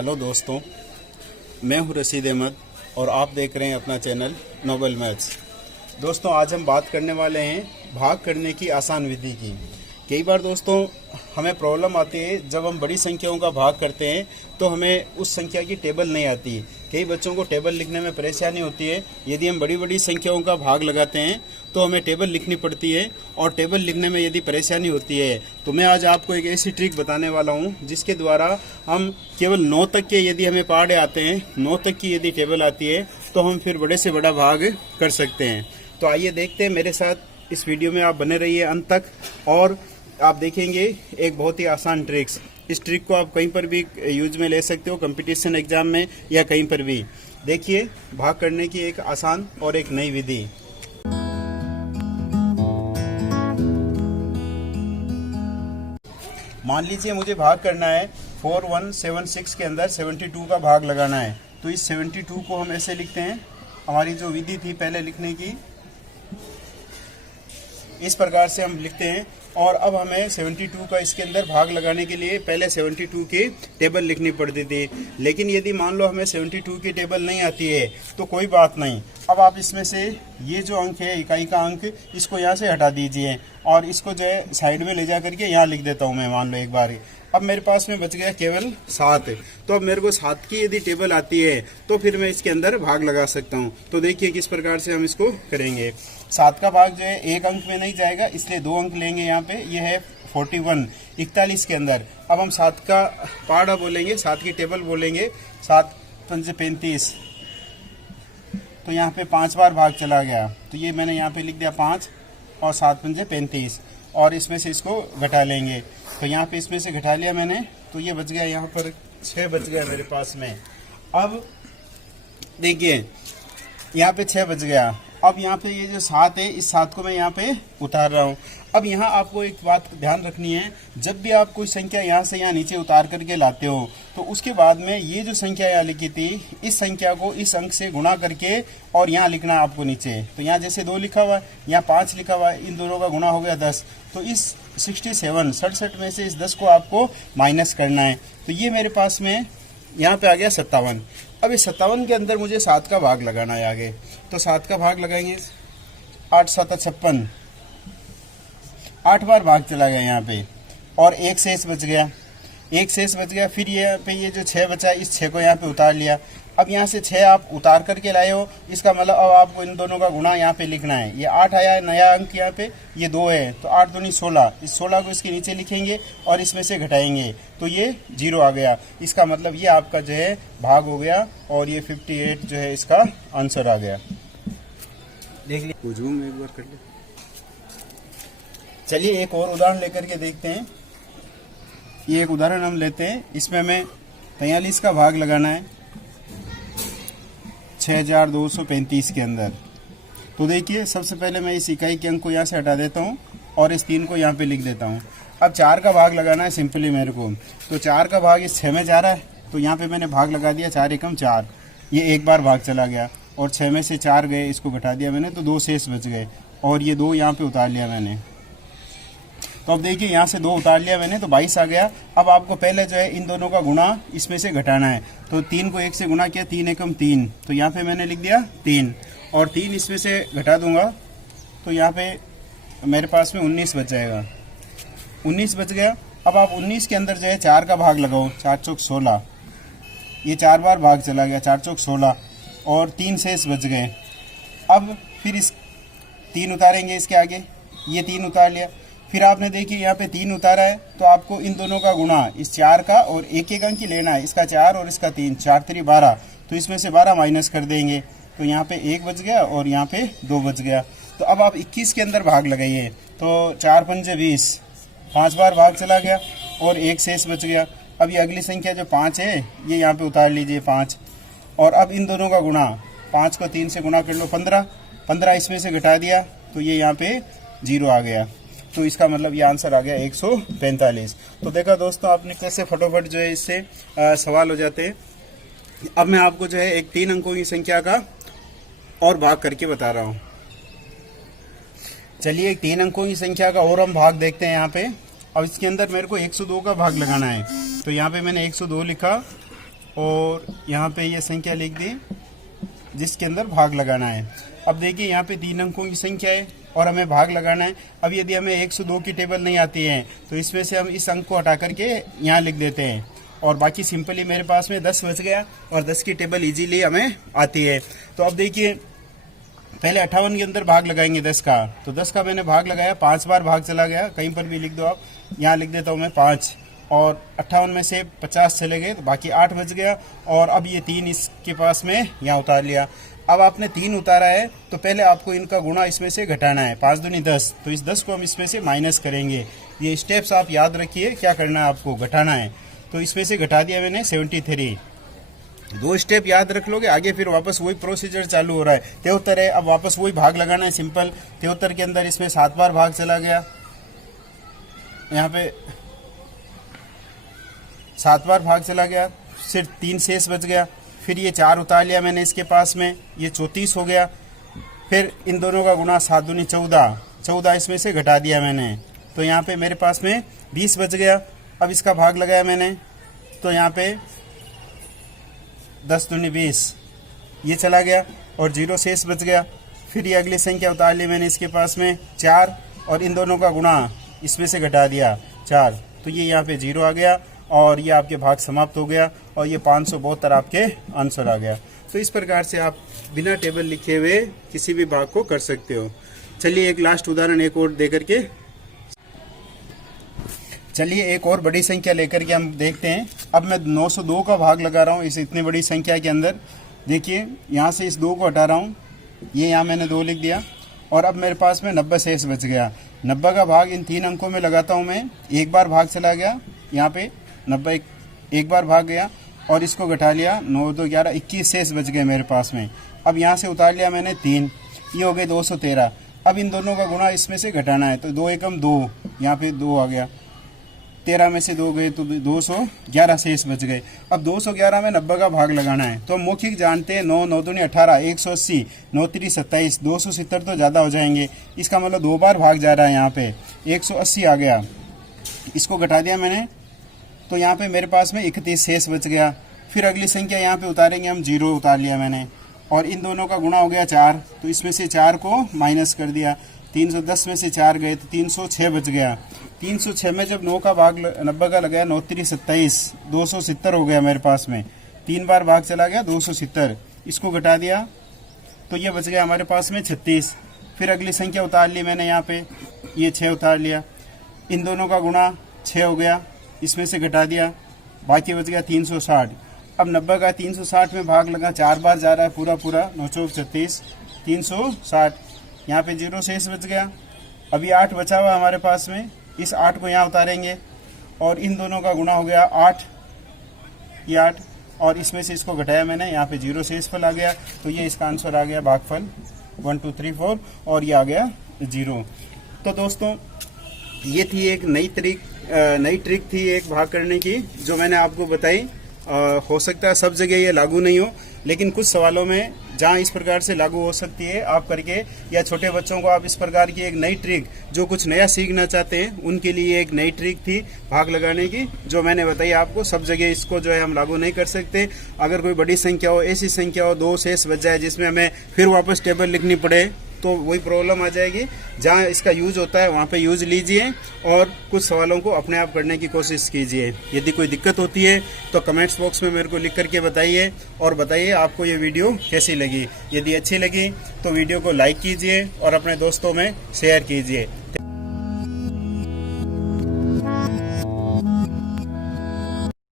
Hello दोस्तों, मैं हूं रशीद अहमद और आप देख रहे हैं अपना चैनल नोबल मैथ्स। दोस्तों, आज हम बात करने वाले हैं भाग करने की आसान विधि की। कई बार दोस्तों हमें प्रॉब्लम आती है, जब हम बड़ी संख्याओं का भाग करते हैं तो हमें उस संख्या की टेबल नहीं आती। कई बच्चों को टेबल लिखने में परेशानी होती है। यदि हम बड़ी बड़ी संख्याओं का भाग लगाते हैं तो हमें टेबल लिखनी पड़ती है, और टेबल लिखने में यदि परेशानी होती है तो मैं आज आपको एक ऐसी ट्रिक बताने वाला हूं जिसके द्वारा हम केवल 9 तक के यदि हमें पहाड़े आते हैं, 9 तक की यदि टेबल आती है तो हम फिर बड़े से बड़ा भाग कर सकते हैं। तो आइए देखते हैं, मेरे साथ इस वीडियो में आप बने रहिए अंत तक, और आप देखेंगे एक बहुत ही आसान ट्रिक्स। इस ट्रिक को आप कहीं पर भी यूज में ले सकते हो, कंपटीशन एग्जाम में या कहीं पर भी। देखिए, भाग करने की एक आसान और एक नई विधि। मान लीजिए मुझे भाग करना है 4176 के अंदर 72 का भाग लगाना है। तो इस 72 को हम ऐसे लिखते हैं, हमारी जो विधि थी पहले लिखने की, इस प्रकार से हम लिखते हैं। और अब हमें 72 का इसके अंदर भाग लगाने के लिए पहले 72 की टेबल लिखनी पड़ती थी। लेकिन यदि मान लो हमें 72 की टेबल नहीं आती है तो कोई बात नहीं। अब आप इसमें से ये जो अंक है, इकाई का अंक, इसको यहाँ से हटा दीजिए और इसको जो है साइड में ले जा करके यहाँ लिख देता हूँ मैं। मान लो एक बार अब मेरे पास में बच गया केवल 7। तो अब मेरे को 7 की यदि टेबल आती है तो फिर मैं इसके अंदर भाग लगा सकता हूँ। तो देखिए किस प्रकार से हम इसको करेंगे। 7 का भाग जो है एक अंक में नहीं जाएगा, इसलिए 2 अंक लेंगे यहाँ पे। ये है 41 के अंदर। अब हम 7 का पहाड़ा बोलेंगे, 7 की टेबल बोलेंगे। 7 पंजे 35, तो यहाँ पे 5 बार भाग चला गया। तो ये मैंने यहाँ पे लिख दिया 5, और 7 पंजे 35, और इसमें से इसको घटा लेंगे। तो यहाँ पे इसमें से घटा लिया मैंने, तो ये बच गया यहाँ पर 6 बच गया मेरे पास में। अब देखिए यहाँ पे 6 बच गया। अब यहाँ पे ये जो 7 है, इस 7 को मैं यहाँ पे उतार रहा हूँ। अब यहाँ आपको एक बात ध्यान रखनी है, जब भी आप कोई संख्या यहाँ से यहाँ नीचे उतार करके लाते हो तो उसके बाद में ये जो संख्या यहाँ लिखी थी, इस संख्या को इस अंक से गुणा करके और यहाँ लिखना है आपको नीचे। तो यहाँ जैसे 2 लिखा हुआ है, यहाँ 5 लिखा हुआ है, इन दोनों का गुणा हो गया 10। तो इस 67 में से इस 10 को आपको माइनस करना है। तो ये मेरे पास में यहाँ पे आ गया 57। अब इस 57 के अंदर मुझे 7 का भाग लगाना है आगे। तो 7 का भाग लगाएंगे, 8 7 56, 8 बार भाग चला गया यहाँ पे, और एक शेष बच गया। फिर ये जो 6 बचा, इस 6 को यहाँ पे उतार लिया। अब यहाँ से 6 आप उतार करके लाए हो, इसका मतलब अब आपको इन दोनों का गुणा यहाँ पे लिखना है। ये 8 आया है नया अंक यहाँ पे, ये 2 है, तो 8 दूनी 16। इस 16 को इसके नीचे लिखेंगे और इसमें से घटाएंगे, तो ये 0 आ गया। इसका मतलब ये आपका जो है भाग हो गया, और ये 58 जो है इसका आंसर आ गया। देख लिया, जूम एक बार कर ले। चलिए एक और उदाहरण लेकर के देखते हैं। ये एक उदाहरण हम लेते हैं, इसमें हमें 43 का भाग लगाना है 6235 के अंदर। तो देखिए, सबसे पहले मैं इस इकाई के अंक को यहाँ से हटा देता हूँ और इस 3 को यहाँ पे लिख देता हूँ। अब 4 का भाग लगाना है सिंपली मेरे को। तो 4 का भाग इस 6 में जा रहा है, तो यहाँ पे मैंने भाग लगा दिया 4 एकम 4। ये एक बार भाग चला गया, और 6 में से 4 गए, इसको घटा दिया मैंने, तो 2 शेष बच गए, और ये 2 यहाँ पे उतार लिया मैंने। तो अब देखिए यहाँ से 2 उतार लिया मैंने, तो 22 आ गया। अब आपको पहले जो है इन दोनों का गुणा इसमें से घटाना है। तो 3 को 1 से गुणा किया, 3 एकम 3, तो यहाँ पे मैंने लिख दिया 3, और 3 इसमें से घटा दूंगा तो यहाँ पे मेरे पास में 19 बच जाएगा। 19 बच गया। अब आप 19 के अंदर जो है 4 का भाग लगाओ, 4 चौक 16, ये 4 बार भाग चला गया, 4 चौक 16, और 3 शेष बच गए। अब फिर इस 3 उतारेंगे इसके आगे, ये 3 उतार लिया। फिर आपने देखिए यहाँ पे 3 उतारा है, तो आपको इन दोनों का गुणा इस 4 का और एक अंक ही लेना है, इसका 4 और इसका 3, 4 3 12, तो इसमें से 12 माइनस कर देंगे। तो यहाँ पे 1 बच गया और यहाँ पे 2 बच गया। तो अब आप 21 के अंदर भाग लगाइए। तो 4 पंजे 20, 5 बार भाग चला गया और एक शेष बच गया। अब ये अगली संख्या जो 5 है, ये यहाँ पे उतार लीजिए 5, और अब इन दोनों का गुणा, 5 को 3 से गुणा कर लो 15 इसमें से घटा दिया, तो ये यहाँ पे 0 आ गया। तो इसका मतलब ये आंसर आ गया 145। तो देखा दोस्तों आपने कैसे फटाफट जो है इससे सवाल हो जाते हैं। अब मैं आपको जो है एक 3 अंकों की संख्या का और भाग करके बता रहा हूँ। चलिए एक 3 अंकों की संख्या का और हम भाग देखते हैं यहाँ पे। अब इसके अंदर मेरे को 102 का भाग लगाना है। तो यहाँ पे मैंने 102 लिखा और यहाँ पे ये संख्या लिख दी जिसके अंदर भाग लगाना है। अब देखिए यहाँ पे 3 अंकों की संख्या है और हमें भाग लगाना है। अब यदि हमें 102 की टेबल नहीं आती है तो इसमें से हम इस अंक को हटा करके यहाँ लिख देते हैं और बाकी सिंपली मेरे पास में 10 बच गया और 10 की टेबल इजीली हमें आती है। तो अब देखिए पहले 58 के अंदर भाग लगाएंगे 10 का, तो 10 का मैंने भाग लगाया, 5 बार भाग चला गया, कहीं पर भी लिख दो आप, यहाँ लिख देता हूँ मैं 5 और 58 में से 50 चले गए तो बाकी 8 बच गया और अब ये 3 इसके पास में यहाँ उतार लिया। अब आपने 3 उतारा है तो पहले आपको इनका गुणा इसमें से घटाना है, 5 दूनी 10, तो इस 10 को हम इसमें से माइनस करेंगे। ये स्टेप्स आप याद रखिए, क्या करना है आपको, घटाना है। तो इसमें से घटा दिया मैंने 73, 2 स्टेप याद रख लोगे, आगे फिर वापस वही प्रोसीजर चालू हो रहा है। 73 है, अब वापस वही भाग लगाना है सिंपल। 73 के अंदर इसमें 7 बार भाग चला गया, यहाँ पे 7 बार भाग चला गया, सिर्फ 3 शेष बच गया। फिर ये 4 उतार लिया मैंने इसके पास में, ये 34 हो गया। फिर इन दोनों का गुणा 7 दूनी 14, 14 इसमें से घटा दिया मैंने, तो यहाँ पे मेरे पास में 20 बच गया। अब इसका भाग लगाया मैंने तो यहाँ पे 10 दूनी 20, ये चला गया और 0 शेष बच गया। फिर ये अगली संख्या उतार ली मैंने इसके पास में 4 और इन दोनों का गुणा इसमें से घटा दिया 4, तो ये यहाँ पे 0 आ गया और ये आपके भाग समाप्त हो गया और ये 572 आपके आंसर आ गया। तो इस प्रकार से आप बिना टेबल लिखे हुए किसी भी भाग को कर सकते हो। चलिए एक लास्ट उदाहरण एक और दे करके, चलिए एक और बड़ी संख्या लेकर के हम देखते हैं। अब मैं 902 का भाग लगा रहा हूँ इस इतनी बड़ी संख्या के अंदर। देखिए यहाँ से इस 2 को हटा रहा हूँ, ये यहाँ मैंने 2 लिख दिया और अब मेरे पास में 90 शेष बच गया। 90 का भाग इन 3 अंकों में लगाता हूँ मैं, एक बार भाग चला गया, यहाँ पे 90 एक बार भाग गया और इसको घटा लिया, 9 2 11 21 शेष बच गए मेरे पास में। अब यहाँ से उतार लिया मैंने 3, ये हो गए 213। अब इन दोनों का गुणा इसमें से घटाना है, तो 2 एकम 2, यहाँ पे 2 आ गया, 13 में से 2 गए तो 211 शेष बच गए। अब 211 में 90 का भाग लगाना है, तो मौखिक जानते हैं 9 9 दूनी 18, 180, 9 3 27, 270 तो ज़्यादा हो जाएंगे, इसका मतलब 2 बार भाग जा रहा है, यहाँ पे 180 आ गया, इसको घटा दिया मैंने, तो यहाँ पे मेरे पास में 31 शेष बच गया। फिर अगली संख्या यहाँ पे उतारेंगे हम, 0 उतार लिया मैंने और इन दोनों का गुणा हो गया 4, तो इसमें से 4 को माइनस कर दिया, 310 में से 4 गए तो 306 बच गया। 306 में जब 9 का भाग 90 का लगाया, 9 3 27, 270 हो गया मेरे पास में, 3 बार भाग चला गया 270, इसको घटा दिया तो ये बच गया हमारे पास में 36। फिर अगली संख्या उतार ली मैंने यहाँ पे, ये 6 उतार लिया, इन दोनों का गुणा 6 हो गया, इसमें से घटा दिया, बाकी बच गया 360। अब 90 का 360 में भाग लगा, 4 बार जा रहा है पूरा पूरा, 9 चौक 36, 360, यहाँ पे 0 शेष बच गया। अभी 8 बचा हुआ हमारे पास में, इस 8 को यहाँ उतारेंगे और इन दोनों का गुणा हो गया 8, ये 8 और इसमें से इसको घटाया मैंने, यहाँ पे 0 शेषफल आ गया, तो ये इसका आंसर आ गया भागफल 1 2 3 4 और ये आ गया 0। तो दोस्तों ये थी एक नई ट्रिक थी एक भाग करने की जो मैंने आपको बताई। हो सकता है सब जगह ये लागू नहीं हो, लेकिन कुछ सवालों में जहाँ इस प्रकार से लागू हो सकती है आप करके, या छोटे बच्चों को आप इस प्रकार की एक नई ट्रिक जो कुछ नया सीखना चाहते हैं उनके लिए एक नई ट्रिक थी भाग लगाने की जो मैंने बताई आपको। सब जगह इसको जो है हम लागू नहीं कर सकते। अगर कोई बड़ी संख्या हो, ऐसी संख्या हो 2 शेष बच जाए जिसमें हमें फिर वापस टेबल लिखनी पड़े, तो वही प्रॉब्लम आ जाएगी। जहाँ इसका यूज होता है वहाँ पे यूज लीजिए और कुछ सवालों को अपने आप करने की कोशिश कीजिए। यदि कोई दिक्कत होती है तो कमेंट्स बॉक्स में मेरे को लिख करके बताइए और बताइए आपको ये वीडियो कैसी लगी। यदि अच्छी लगी तो वीडियो को लाइक कीजिए और अपने दोस्तों में शेयर कीजिए।